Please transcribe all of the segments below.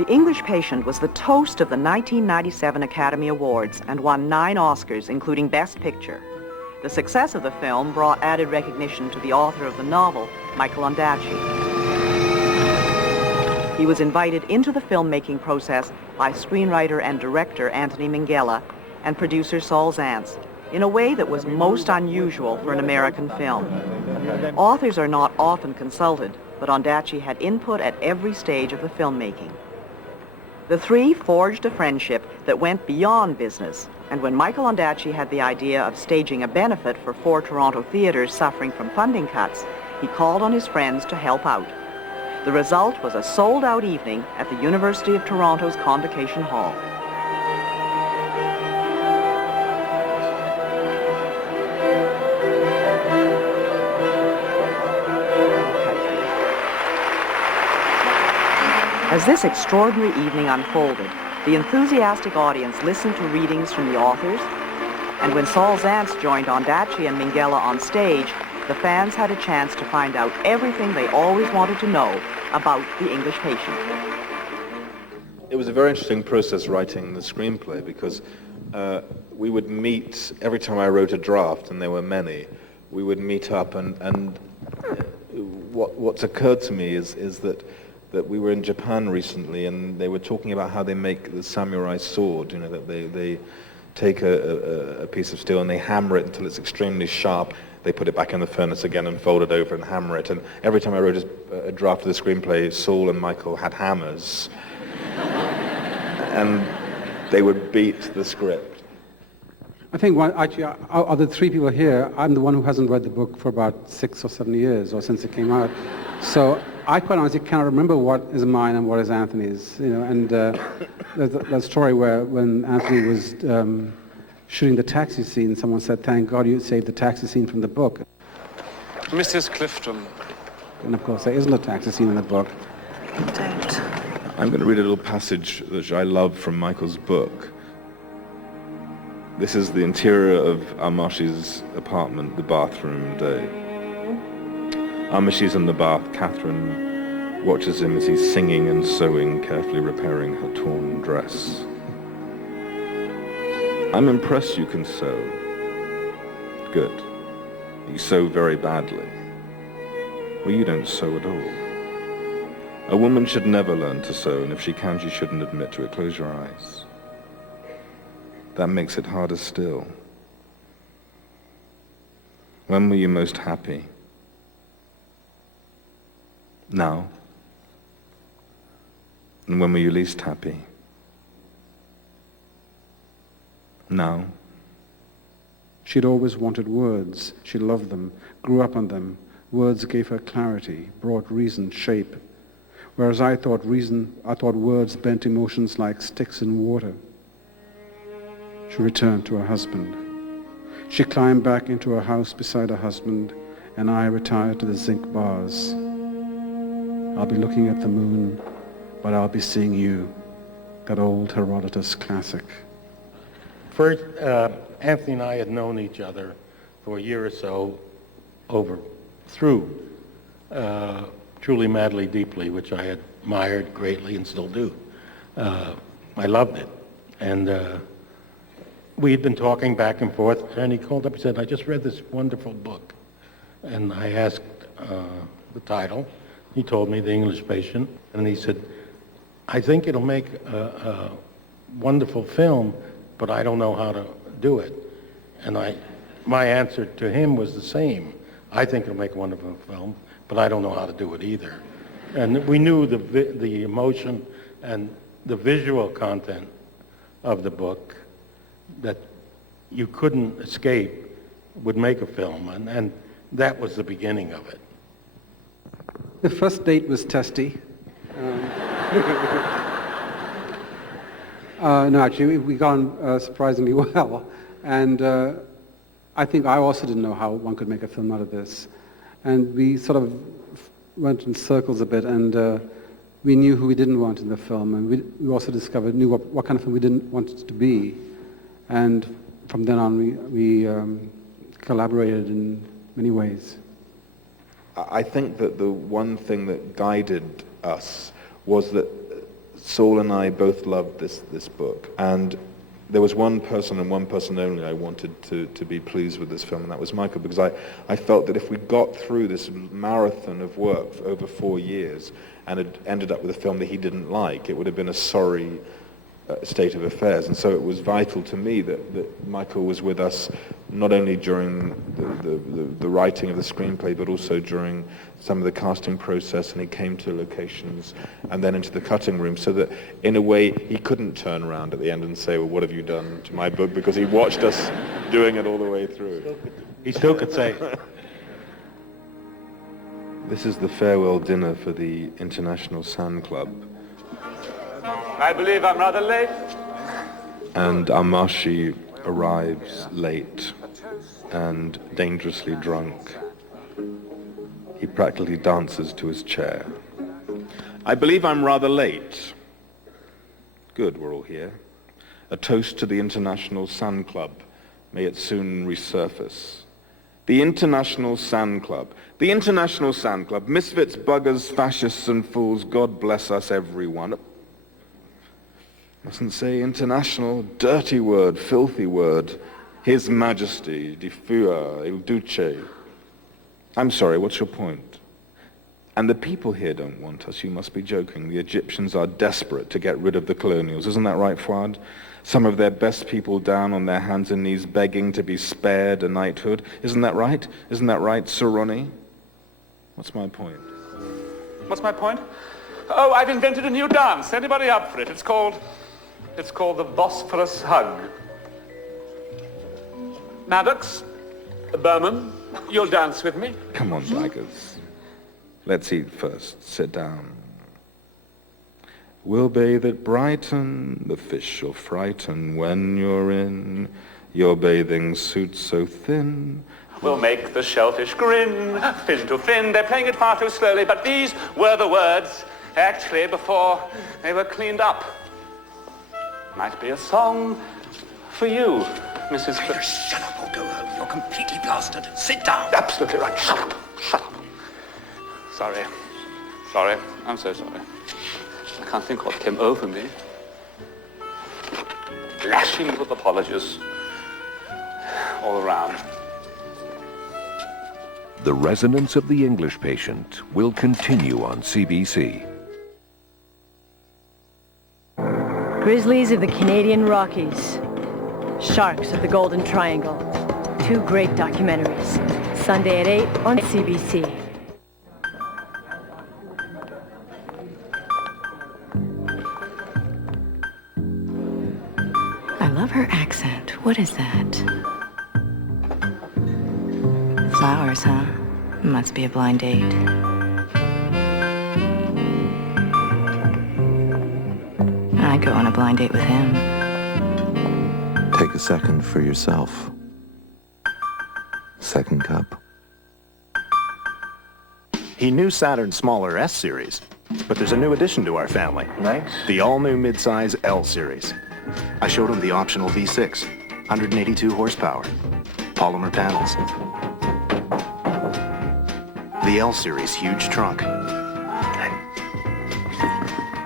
The English Patient was the toast of the 1997 Academy Awards and won 9 Oscars, including Best Picture. The success of the film brought added recognition to the author of the novel, Michael Ondaatje. He was invited into the filmmaking process by screenwriter and director Anthony Minghella and producer Saul Zaentz in a way that was most unusual for an American film. Authors are not often consulted, but Ondaatje had input at every stage of the filmmaking. The three forged a friendship that went beyond business, and when Michael Ondaatje had the idea of staging a benefit for 4 Toronto theaters suffering from funding cuts, he called on his friends to help out. The result was a sold-out evening at the University of Toronto's Convocation Hall. As this extraordinary evening unfolded, the enthusiastic audience listened to readings from the authors, and when Saul Zaentz joined Ondaatje and Minghella on stage, the fans had a chance to find out everything they always wanted to know about The English Patient. It was a very interesting process writing the screenplay because we would meet, every time I wrote a draft, and there were many, we would meet up and what's occurred to me is that we were in Japan recently and they were talking about how they make the samurai sword, you know, that they take a piece of steel and they hammer it until it's extremely sharp. They put it back in the furnace again and fold it over and hammer it. And every time I wrote a draft of the screenplay, Saul and Michael had hammers. And they would beat the script. I think, actually, of the 3 people here, I'm the one who hasn't read the book for about 6 or 7 years, or since it came out. So I quite honestly cannot remember what is mine and what is Anthony's. You know, and there's that story where when Anthony was shooting the taxi scene, someone said, "Thank God you saved the taxi scene from the book." Mrs. Clifton. And of course, there isn't a taxi scene in the book. Don't. I'm going to read a little passage which I love from Michael's book. This is the interior of Amashi's apartment, the bathroom day. Amashi's in the bath. Catherine watches him as he's singing and sewing, carefully repairing her torn dress. I'm impressed you can sew. Good. You sew very badly. Well, you don't sew at all. A woman should never learn to sew, and if she can, she shouldn't admit to it. Close your eyes. That makes it harder still. When were you most happy? Now. And when were you least happy? Now. She'd always wanted words. She loved them, grew up on them. Words gave her clarity, brought reason, shape. Whereas I thought words bent emotions like sticks in water. She returned to her husband. She climbed back into her house beside her husband, and I retired to the zinc bars. I'll be looking at the moon, but I'll be seeing you, that old Herodotus classic. First, Anthony and I had known each other for a year or so through Truly, Madly, Deeply, which I admired greatly and still do. I loved it. And we had been talking back and forth, and he called up and said, "I just read this wonderful book." And I asked the title. He told me, The English Patient, and he said, "I think it'll make a wonderful film, but I don't know how to do it." And my answer to him was the same. I think it'll make a wonderful film, but I don't know how to do it either. And we knew the emotion and the visual content of the book that you couldn't escape would make a film, and that was the beginning of it. The first date was testy. No, actually, we got on surprisingly well. And I think I also didn't know how one could make a film out of this. And we sort of went in circles a bit, and we knew who we didn't want in the film. And we also knew what kind of film we didn't want it to be. And from then on, we collaborated in many ways. I think that the one thing that guided us was that Saul and I both loved this book, and there was one person and one person only I wanted to be pleased with this film, and that was Michael, because I felt that if we got through this marathon of work for over 4 years and had ended up with a film that he didn't like, it would have been a sorry state of affairs. And so it was vital to me that Michael was with us not only during the writing of the screenplay, but also during some of the casting process, and he came to locations and then into the cutting room, so that in a way he couldn't turn around at the end and say, well, what have you done to my book, because he watched us doing it all the way through. He still could say it. This is the farewell dinner for the International Sand Club. I believe I'm rather late. And Amashi arrives late and dangerously drunk. He practically dances to his chair. I believe I'm rather late. Good, we're all here. A toast to the International Sand Club. May it soon resurface. The International Sand Club. The International Sand Club. Misfits, buggers, fascists and fools. God bless us, everyone. Mustn't say international, dirty word, filthy word. His Majesty, di fua, il duce. I'm sorry, what's your point? And the people here don't want us, you must be joking. The Egyptians are desperate to get rid of the colonials. Isn't that right, Fuad? Some of their best people down on their hands and knees begging to be spared a knighthood. Isn't that right? Isn't that right, Sir Ronnie? What's my point? What's my point? Oh, I've invented a new dance. Anybody up for it? It's called the Bosphorus Hug. Maddox, Berman, you'll dance with me. Come on, blaggers. Let's eat first. Sit down. We'll bathe at Brighton. The fish shall frighten when you're in your bathing suit so thin. We'll make the shellfish grin, fin to fin. They're playing it far too slowly, but these were the words, actually, before they were cleaned up. Might be a song for you, Mrs. Cliff. Shut up or go home. You're completely blasted. Sit down. Absolutely right. Shut up. Shut up. Sorry. Sorry. I'm so sorry. I can't think what came over me. Lashing with apologies all around. The Resonance of the English Patient will continue on CBC. Grizzlies of the Canadian Rockies. Sharks of the Golden Triangle. 2 great documentaries. Sunday at 8 on CBC. I love her accent. What is that? Flowers, huh? Must be a blind date. I'd go on a blind date with him. Take a second for yourself. Second cup. He knew Saturn's smaller S series, but there's a new addition to our family. Nice. The all-new midsize L series. I showed him the optional V6, 182 horsepower, polymer panels. The L series huge trunk.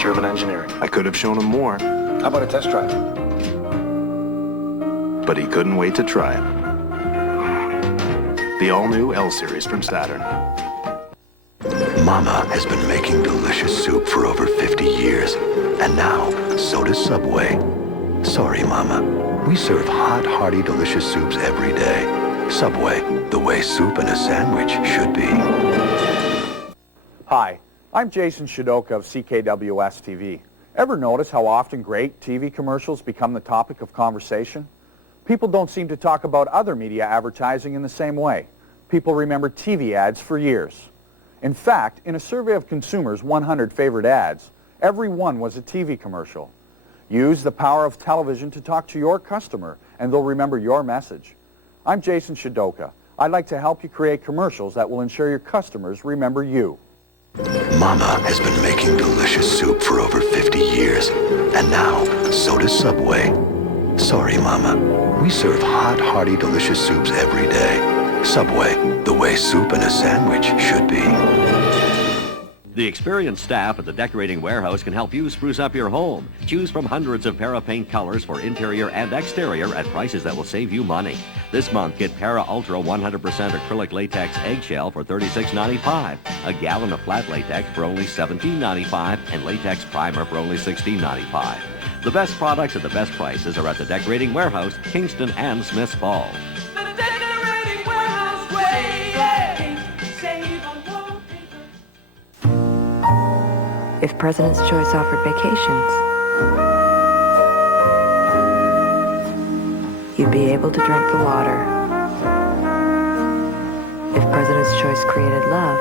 German engineering. I could have shown him more. How about a test drive? But he couldn't wait to try it. The all-new L series from Saturn. Mama has been making delicious soup for over 50 years. And now, so does Subway. Sorry, Mama. We serve hot, hearty, delicious soups every day. Subway, the way soup in a sandwich should be. Hi, I'm Jason Shidoka of CKWS TV. Ever notice how often great TV commercials become the topic of conversation? People don't seem to talk about other media advertising in the same way. People remember TV ads for years. In fact, in a survey of consumers' 100 favorite ads, every one was a TV commercial. Use the power of television to talk to your customer, and they'll remember your message. I'm Jason Shidoka. I'd like to help you create commercials that will ensure your customers remember you. Mama has been making delicious soup for over 50 years. And now, so does Subway. Sorry, Mama. We serve hot, hearty, delicious soups every day. Subway, the way soup in a sandwich should be. The experienced staff at the Decorating Warehouse can help you spruce up your home. Choose from hundreds of Para paint colors for interior and exterior at prices that will save you money. This month, get Para Ultra 100% acrylic latex eggshell for $36.95, a gallon of flat latex for only $17.95, and latex primer for only $16.95. The best products at the best prices are at the Decorating Warehouse, Kingston and Smiths Falls. If President's Choice offered vacations, you'd be able to drink the water. If President's Choice created love,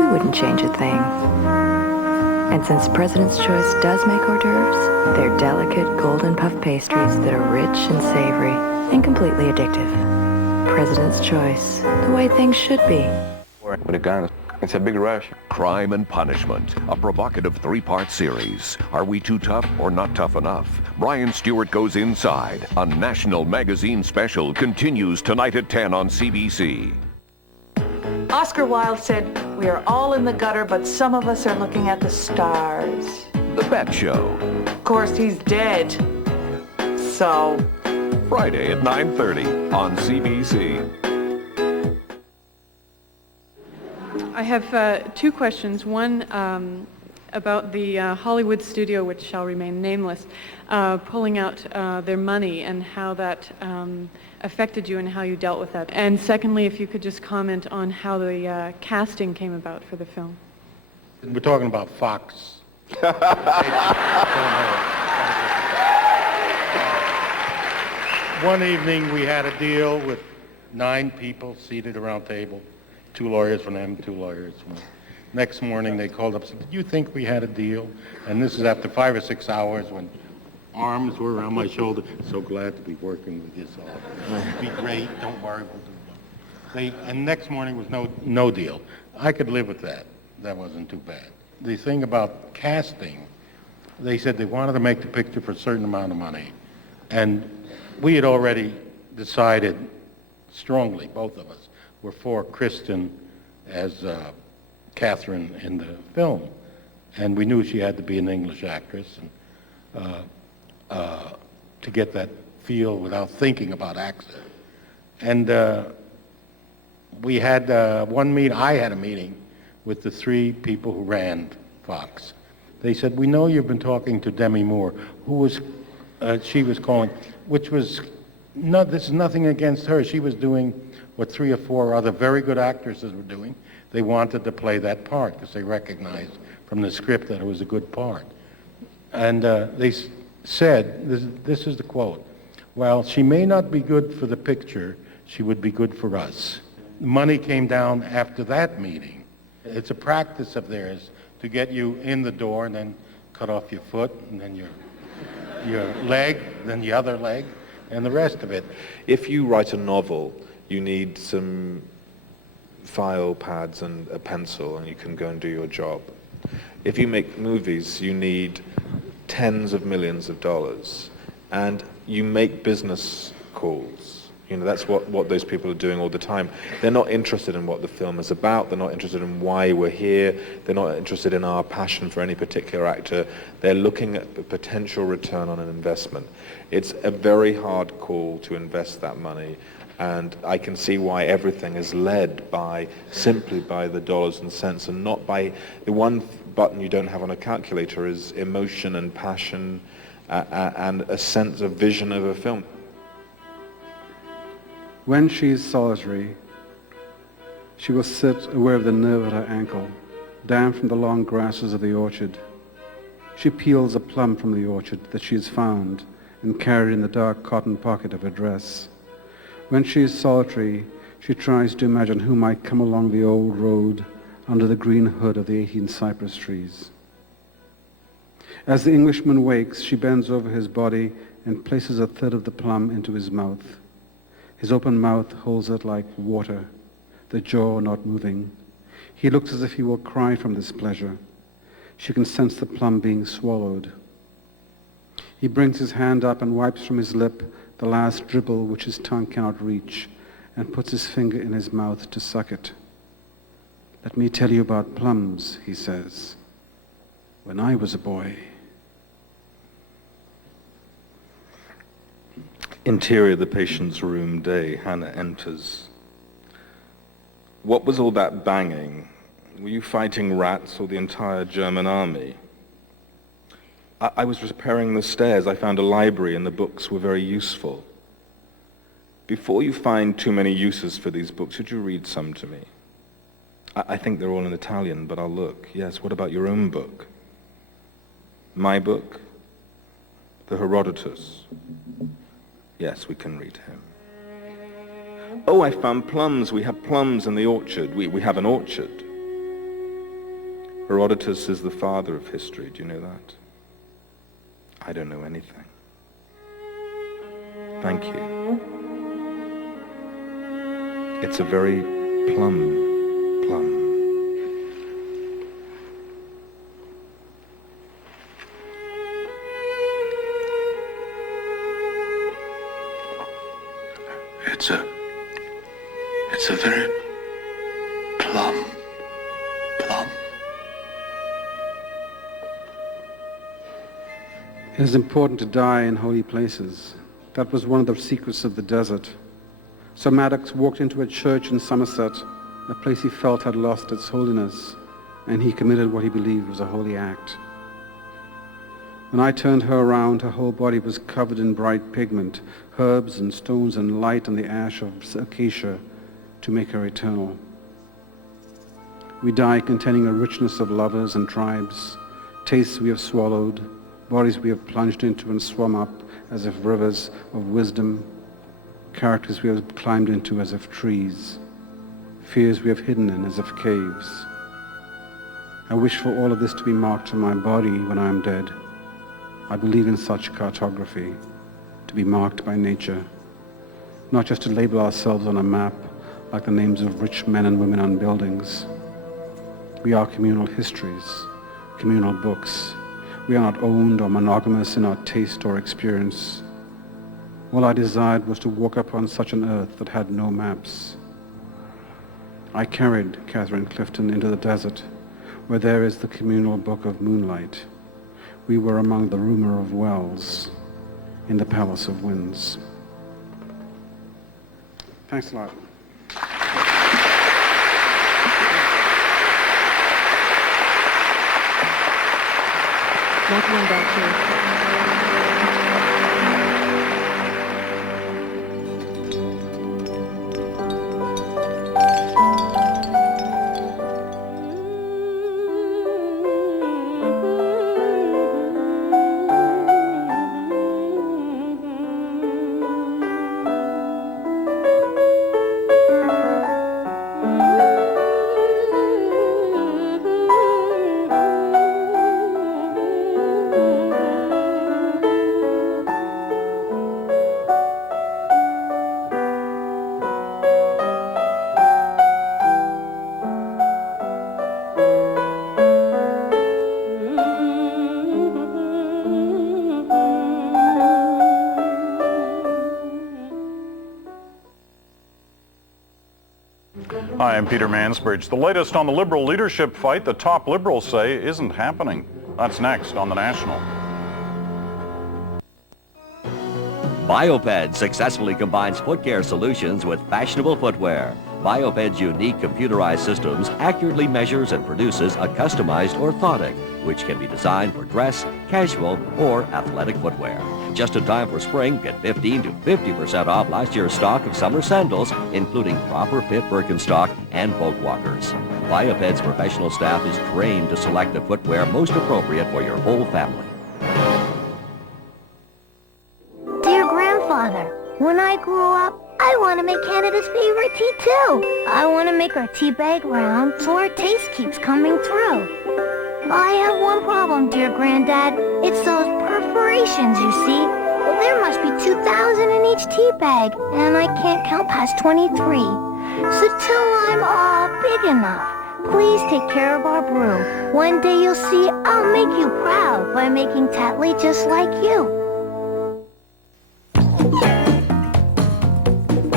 we wouldn't change a thing. And since President's Choice does make hors d'oeuvres, they're delicate golden puff pastries that are rich and savory and completely addictive. President's Choice, the way things should be. With a gun, it's a big rush. Crime and Punishment, a provocative three-part series. Are we too tough or not tough enough? Brian Stewart Goes Inside. A national magazine special continues tonight at 10 on CBC. Oscar Wilde said, "We are all in the gutter, but some of us are looking at the stars." The Bet Show. Of course, he's dead. So... Friday at 9:30 on CBC. I have two questions. One about the Hollywood studio, which shall remain nameless, pulling out their money and how that affected you and how you dealt with that. And secondly, if you could just comment on how the casting came about for the film. We're talking about Fox. One evening we had a deal with 9 people seated around a table. 2 lawyers from them, 2 lawyers from them. Next morning they called up and said, "Did you think we had a deal?" And this is after 5 or 6 hours when arms were around my shoulder. So glad to be working with you. So it'll be great. Don't worry. We'll do it. And next morning was no deal. I could live with that. That wasn't too bad. The thing about casting, they said they wanted to make the picture for a certain amount of money. And we had already decided strongly, both of us, were for Kristen as Catherine in the film. And we knew she had to be an English actress and to get that feel without thinking about accent. And we had I had a meeting with the 3 people who ran Fox. They said, "We know you've been talking to Demi Moore, who was, she was calling, which was, this is nothing against her. She was doing what 3 or 4 other very good actresses were doing. They wanted to play that part because they recognized from the script that it was a good part." And they said, this is the quote, "While she may not be good for the picture, she would be good for us." The money came down after that meeting. It's a practice of theirs to get you in the door and then cut off your foot and then your leg, then the other leg, and the rest of it. If you write a novel, you need some file pads and a pencil, and you can go and do your job. If you make movies, you need tens of millions of dollars, and you make business calls. You know, that's what those people are doing all the time. They're not interested in what the film is about. They're not interested in why we're here. They're not interested in our passion for any particular actor. They're looking at the potential return on an investment. It's a very hard call to invest that money, and I can see why everything is led simply by the dollars and cents, and not by the one button you don't have on a calculator is emotion and passion and a sense of vision of a film. When she is solitary, she will sit aware of the nerve at her ankle, down from the long grasses of the orchard. She peels a plum from the orchard that she has found and carried in the dark cotton pocket of her dress. When she is solitary, she tries to imagine who might come along the old road under the green hood of the 18 cypress trees. As the Englishman wakes, she bends over his body and places a third of the plum into his mouth. His open mouth holds it like water, the jaw not moving. He looks as if he will cry from this pleasure. She can sense the plum being swallowed. He brings his hand up and wipes from his lip the last dribble which his tongue cannot reach, and puts his finger in his mouth to suck it. Let me tell you about plums, he says. When I was a boy. Interior of the patient's room, day. Hannah enters. What was all that banging? Were you fighting rats or the entire German army? I was repairing the stairs. I found a library and the books were very useful. Before you find too many uses for these books, would you read some to me? I think they're all in Italian, but I'll look. Yes, what about your own book? My book? The Herodotus. Yes, we can read him. Oh, I found plums. We have plums in the orchard. We have an orchard. Herodotus is the father of history. Do you know that? I don't know anything. Thank you. It's a very plum. It's a very plum. It is important to die in holy places. That was one of the secrets of the desert. Sir Maddox walked into a church in Somerset, a place he felt had lost its holiness, and he committed what he believed was a holy act. When I turned her around, her whole body was covered in bright pigment, herbs and stones and light and the ash of acacia to make her eternal. We die containing a richness of lovers and tribes, tastes we have swallowed, bodies we have plunged into and swum up as if rivers of wisdom, characters we have climbed into as if trees, fears we have hidden in as if caves. I wish for all of this to be marked on my body when I am dead. I believe in such cartography, to be marked by nature, not just to label ourselves on a map like the names of rich men and women on buildings. We are communal histories, communal books. We are not owned or monogamous in our taste or experience. All I desired was to walk upon such an earth that had no maps. I carried Catherine Clifton into the desert, where there is the communal book of moonlight. We were among the rumor of wells in the palace of winds. Thanks a lot. Not one back here. Hi, I'm Peter Mansbridge. The latest on the Liberal leadership fight the top Liberals say isn't happening. That's next on The National. Bioped successfully combines foot care solutions with fashionable footwear. Bioped's unique computerized systems accurately measures and produces a customized orthotic, which can be designed for dress, casual, or athletic footwear. Just in time for spring, get 15 to 50% off last year's stock of summer sandals, including proper fit Birkenstock and Vogue walkers. Bioped's professional staff is trained to select the footwear most appropriate for your whole family. Dear Grandfather, when I grow up, I want to make Canada's favorite tea too. I want to make our tea bag round so our taste keeps coming through. I have one problem, dear Granddad. It's those perforations, you see. Well, there must be 2,000 in each tea bag, and I can't count past 23. So till I'm all big enough, please take care of our brew. One day you'll see I'll make you proud by making Tatley just like you.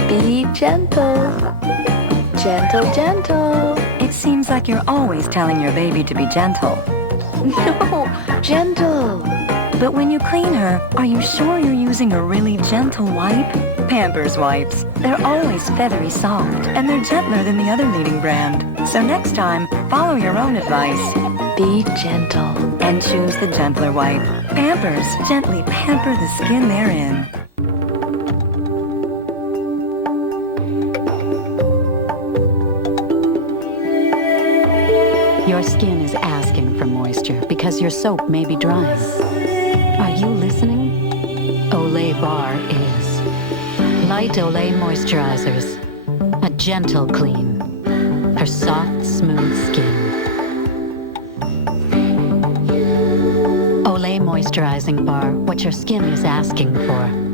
Be gentle. Gentle, gentle. If Seems like you're always telling your baby to be gentle. No, gentle. But when you clean her, are you sure you're using a really gentle wipe? Pampers wipes. They're always feathery soft, and they're gentler than the other leading brand. So next time, follow your own advice. Be gentle. And choose the gentler wipe. Pampers gently pamper the skin they're in. Your skin is asking for moisture because your soap may be drying. Are you listening? Olay Bar is. Light Olay moisturizers. A gentle clean for soft, smooth skin. Olay Moisturizing Bar, what your skin is asking for.